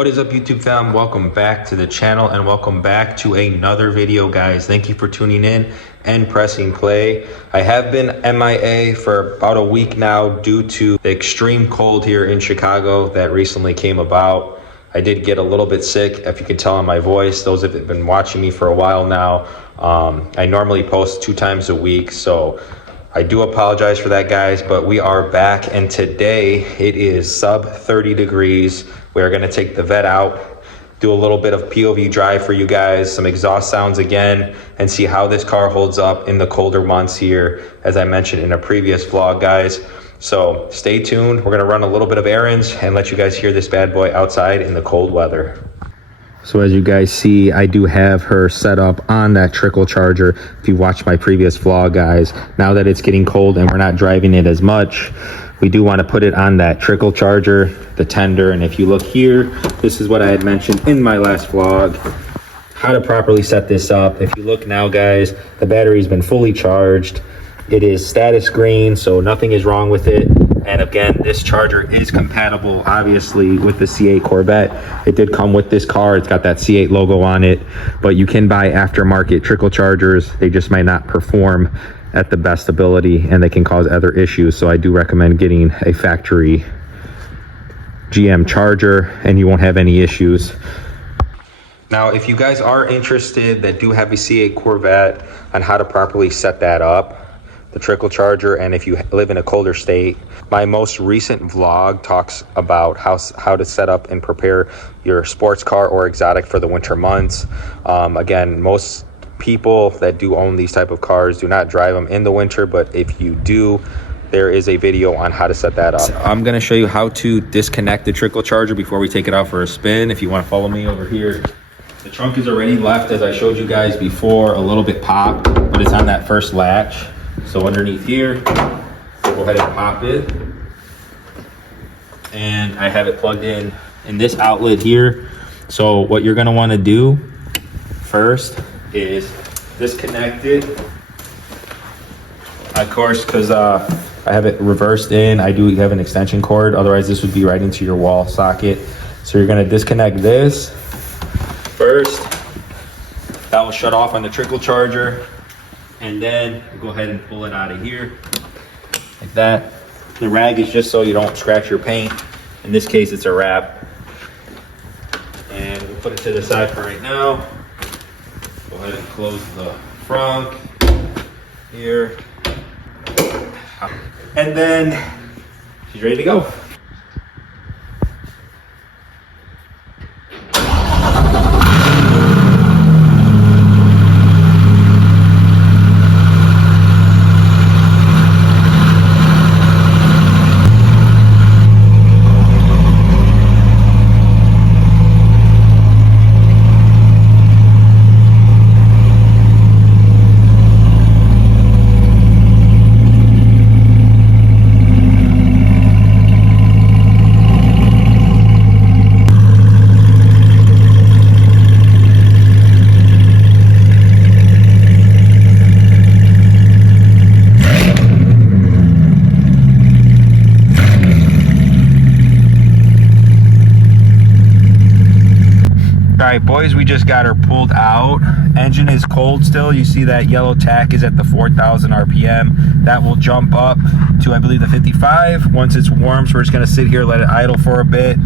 What is up, YouTube fam? Welcome back to the channel and welcome back to another video, guys. Thank you for tuning in and pressing play. I have been MIA for about a week now due to the extreme cold here in Chicago that recently came about. I did get a little bit sick, if you can tell on my voice. Those that have been watching me for a while now, I normally post 2 times a week, so I do apologize for that, guys, but we are back, and today it is sub 30 degrees. We are going to take the Vet out, do a little bit of POV drive for you guys, some exhaust sounds again, and see how this car holds up in the colder months here, as I mentioned in a previous vlog, guys. So stay tuned. We're going to run a little bit of errands and let you guys hear this bad boy outside in the cold weather. So as you guys see, I do have her set up on that trickle charger. If you watched my previous vlog, guys, now that it's getting cold and we're not driving it as much, we do want to put it on that trickle charger, the tender. And if you look here, this is what I had mentioned in my last vlog, how to properly set this up. If you look now, guys, the battery's been fully charged. It is status green, so nothing is wrong with it. And again, this charger is compatible, obviously, with the C8 Corvette. It did come with this car. It's got that C8 logo on it, but you can buy aftermarket trickle chargers. They just might not perform at the best ability and they can cause other issues. So I do recommend getting a factory GM charger and you won't have any issues. Now, if you guys are interested that do have a C8 Corvette on how to properly set that up, the trickle charger, and if you live in a colder state, my most recent vlog talks about how to set up and prepare your sports car or exotic for the winter months. Again, most people that do own these type of cars do not drive them in the winter, but if you do, there is a video on how to set that up. So I'm going to show you how to disconnect the trickle charger before we take it out for a spin. If you want to follow me over here, the trunk is already left, as I showed you guys before, a little bit popped, but it's on that first latch. So underneath here, we'll go ahead and pop it. And I have it plugged in this outlet here. So what you're gonna wanna do first is disconnect it. Of course, because I have it reversed in, I do have an extension cord. Otherwise, this would be right into your wall socket. So you're gonna disconnect this first. That will shut off on the trickle charger. And then go ahead and pull it out of here like that. The rag is just so you don't scratch your paint. In this case, it's a wrap. And we'll put it to the side for right now. Go ahead and close the front here. And then she's ready to go. All right, boys, we just got her pulled out. Engine is cold still. You see that yellow tack is at the 4,000 RPM. That will jump up to, I believe, the 55 once it's warm. So we're just gonna sit here, let it idle for a bit.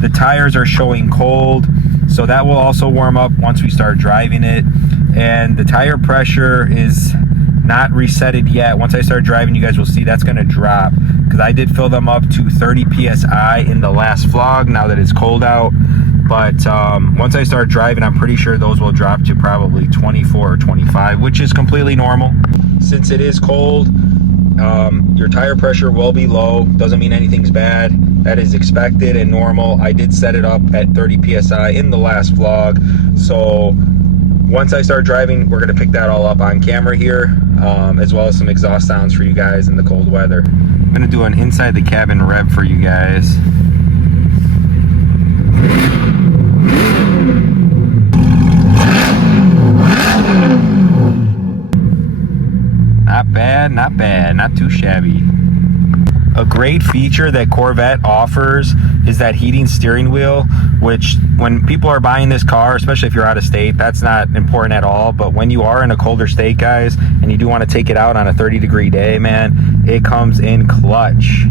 The tires are showing cold, so that will also warm up once we start driving it. And the tire pressure is not resetted yet. Once I start driving, you guys will see that's gonna drop, because I did fill them up to 30 PSI in the last vlog, now that it's cold out. But once I start driving, I'm pretty sure those will drop to probably 24 or 25, which is completely normal. Since it is cold, your tire pressure will be low. Doesn't mean anything's bad. That is expected and normal. I did set it up at 30 psi in the last vlog. So once I start driving, we're gonna pick that all up on camera here, as well as some exhaust sounds for you guys in the cold weather. I'm gonna do an inside the cabin rev for you guys. Not bad, not bad, not too shabby. A great feature that Corvette offers is that heating steering wheel, which when people are buying this car, especially if you're out of state, that's not important at all. But when you are in a colder state, guys, and you do want to take it out on a 30-degree day, man, it comes in clutch.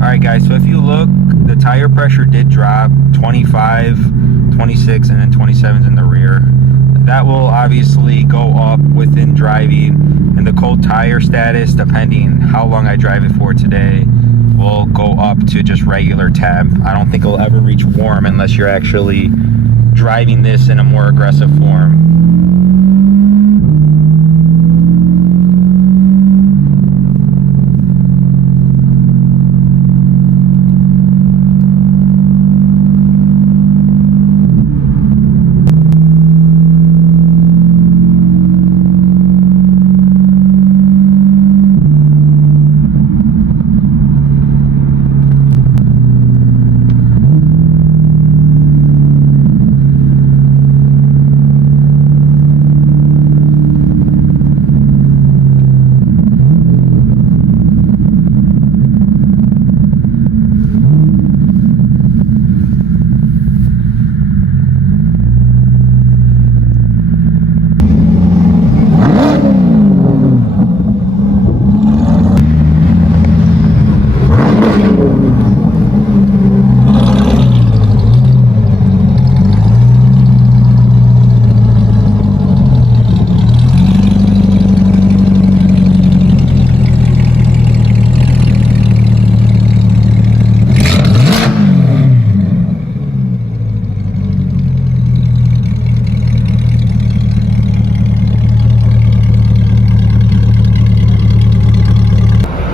Alright guys, so if you look, the tire pressure did drop 25, 26, and then 27's in the rear. That will obviously go up within driving, and the cold tire status, depending how long I drive it for today, will go up to just regular temp. I don't think it'll ever reach warm unless you're actually driving this in a more aggressive form.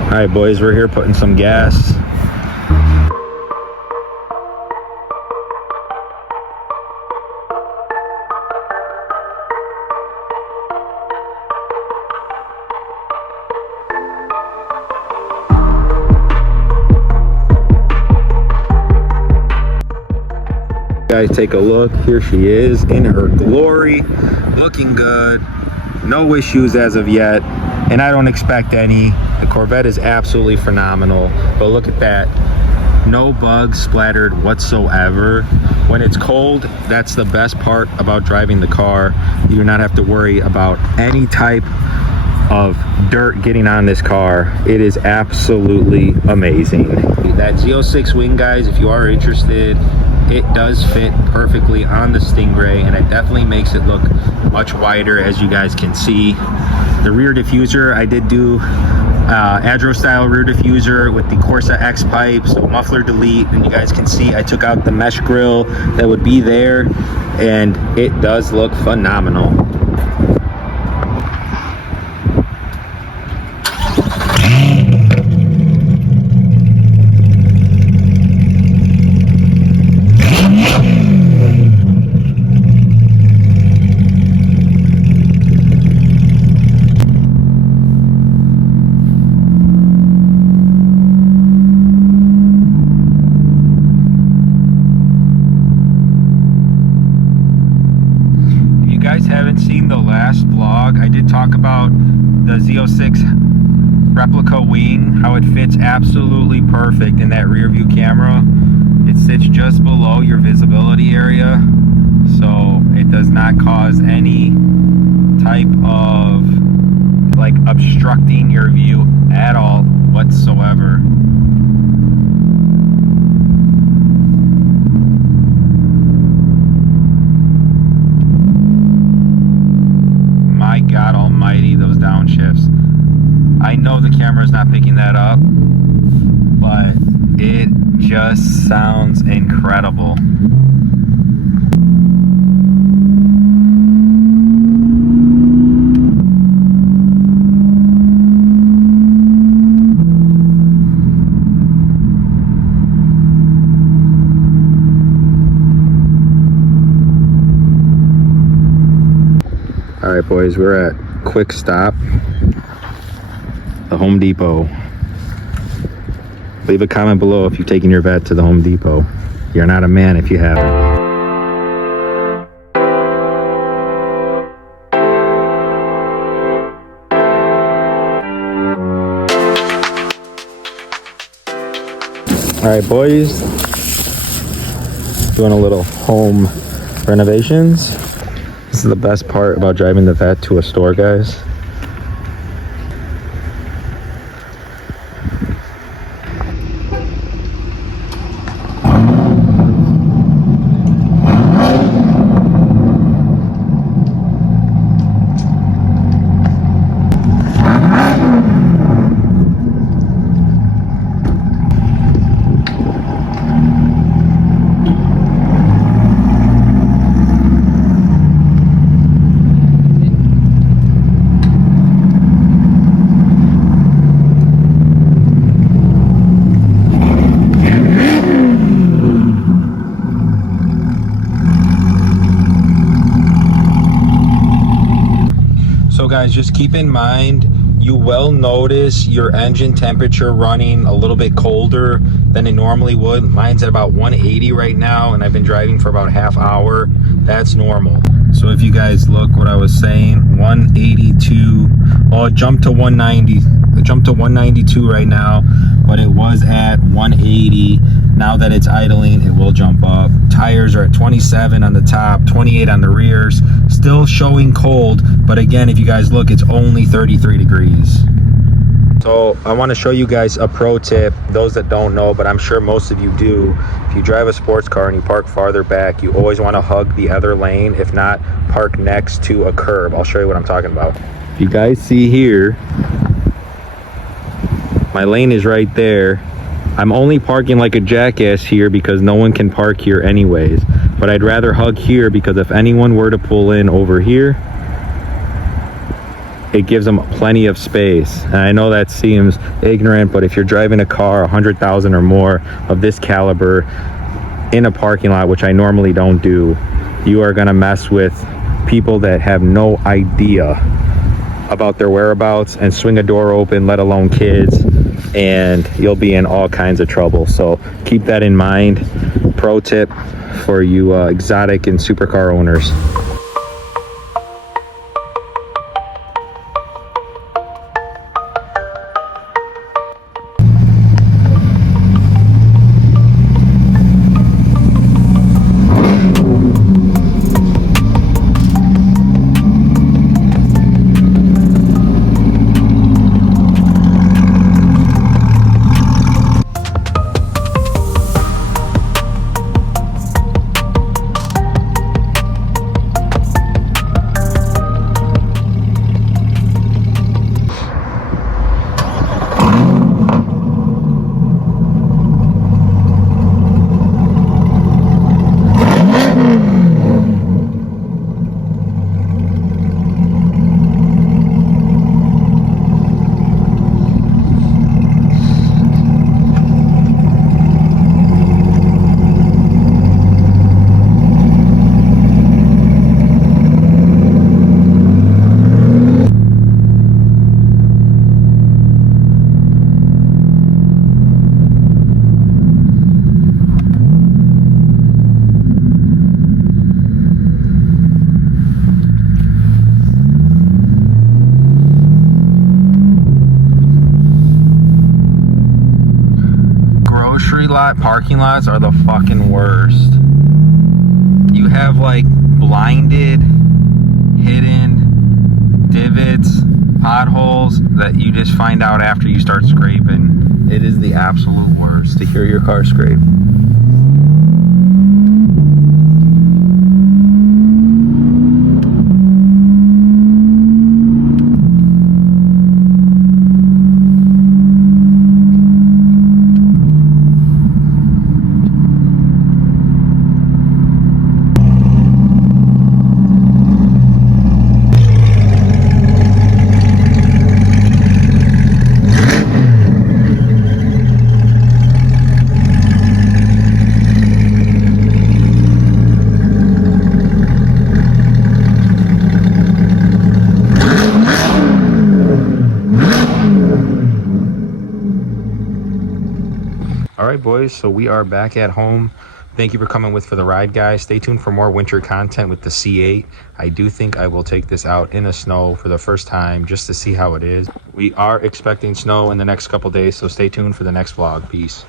All right, boys, we're here putting some gas. Guys, take a look. Here she is in her glory, looking good. No issues as of yet, and I don't expect any. The Corvette is absolutely phenomenal, but look at that. No bugs splattered whatsoever. When it's cold, that's the best part about driving the car. You do not have to worry about any type of dirt getting on this car. It is absolutely amazing. That Z06 wing, guys, if you are interested, it does fit perfectly on the Stingray, and it definitely makes it look much wider, as you guys can see. The rear diffuser, I did do Adro style rear diffuser with the Corsa X pipe, so muffler delete, and you guys can see I took out the mesh grill that would be there, and it does look phenomenal. Haven't seen the last vlog, I did talk about the Z06 replica wing, how it fits absolutely perfect in that rear view camera. It sits just below your visibility area, so it does not cause any type of like obstructing your view at all whatsoever. my God almighty, those downshifts. I know the camera's not picking that up, but it just sounds incredible. All right, boys, we're at Quick Stop, the Home Depot. Leave a comment below if you've taken your vet to the Home Depot. You're not a man if you haven't. All right, boys, doing a little home renovations. This is the best part about driving the vet to a store, guys. So guys, just keep in mind, you will notice your engine temperature running a little bit colder than it normally would. Mine's at about 180 right now, and I've been driving for about a half hour. That's normal. So if you guys look what I was saying, 182, well, it jumped to 190. It jumped to 192 right now, but it was at 180. Now that it's idling, it will jump up. Tires are at 27 on the top, 28 on the rears. Still showing cold, but again, if you guys look, it's only 33 degrees. So I want to show you guys a pro tip, those that don't know, but I'm sure most of you do. If you drive a sports car and you park farther back, you always want to hug the other lane. If not, park next to a curb. I'll show you what I'm talking about. If you guys see here, my lane is right there. I'm only parking like a jackass here because no one can park here anyways. But I'd rather hug here because if anyone were to pull in over here, it gives them plenty of space. And I know that seems ignorant, but if you're driving a car 100,000 or more of this caliber in a parking lot, which I normally don't do, you are gonna mess with people that have no idea about their whereabouts and swing a door open, let alone kids, and you'll be in all kinds of trouble. So keep that in mind. Pro tip for you exotic and supercar owners. Parking lots are the fucking worst. You have like blinded, hidden divots, potholes that you just find out after you start scraping. It is the absolute worst to hear your car scrape. right, boys, so we are back at home. Thank you for coming with for the ride, guys. Stay tuned for more winter content with the C8. I do think I will take this out in the snow for the first time just to see how it is. We are expecting snow in the next couple days, so stay tuned for the next vlog. Peace.